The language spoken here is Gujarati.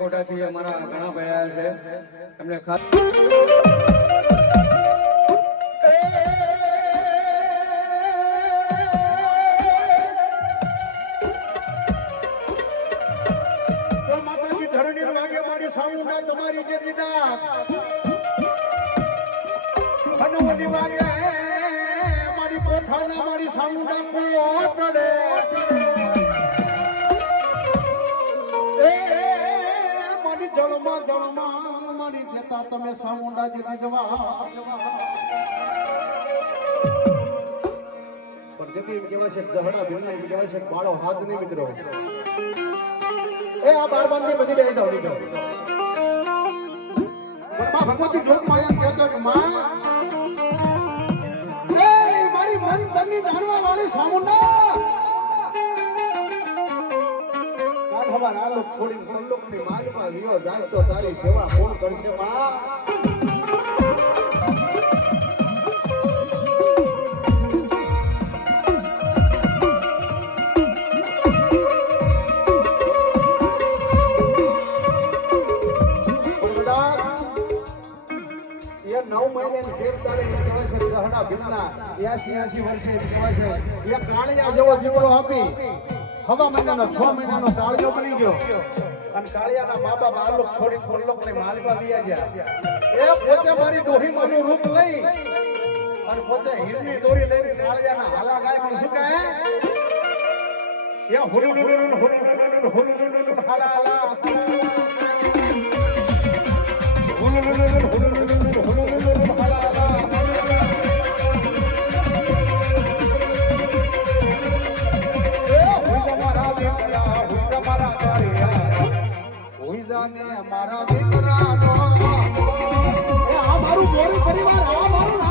કોટાથી અમારા ઘણા ભાઈ છે એમને ખાસ માતાજી ધરણી વાગે મારી સામુંડા તમારી જે દીના હનુમની વાગે મારી કોઠાના મારી સામુંડા કોટડે જળમાં જળમાં મારી દેતા તમે સામુંડા જેથી જવા પણ જેથી કહેવાય છે દહડા ભીલના કહેવાય છે બાળો હાથ નહીં મિત્રો એ આ બાર બાંધી પછી બે જાવ લીધો માં ભગવતી જોગ માયા કહેતો કે માં એ મારી મન તનની જાણવા વાળી સામુંડા ખબર આ લોક છોડી મુલ્લોકની માલમાં વિયો જાય તો તારી સેવા કોણ કરશે માં એ 9 મહિને 13 તારે કહેવાય છે દહડા ભીલના 80 વર્ષે કહેવાય છે એ કાળિયા જેવો દીકરો આપી હવા મહિનાનો 6 મહિનાનો કાળિયો બની ગયો અને કાળિયાના મા બાપ આ લોક છોડી ફોરલોકને માલવા વિયા ગયા એ પોતે મારી ડોહી માનું રૂપ લઈ અને પોતે હીરની દોરી લઈને કાળિયાના હાલા ગાય પણ શું કહે એ હુરુરુરુરુ હુરુરુરુરુ હાલા હાલા હુરુરુરુરુ હુરુરુરુરુ હાલા હાલા મારા દીકરા નો આ મારું ગોરી પરિવાર આ મારું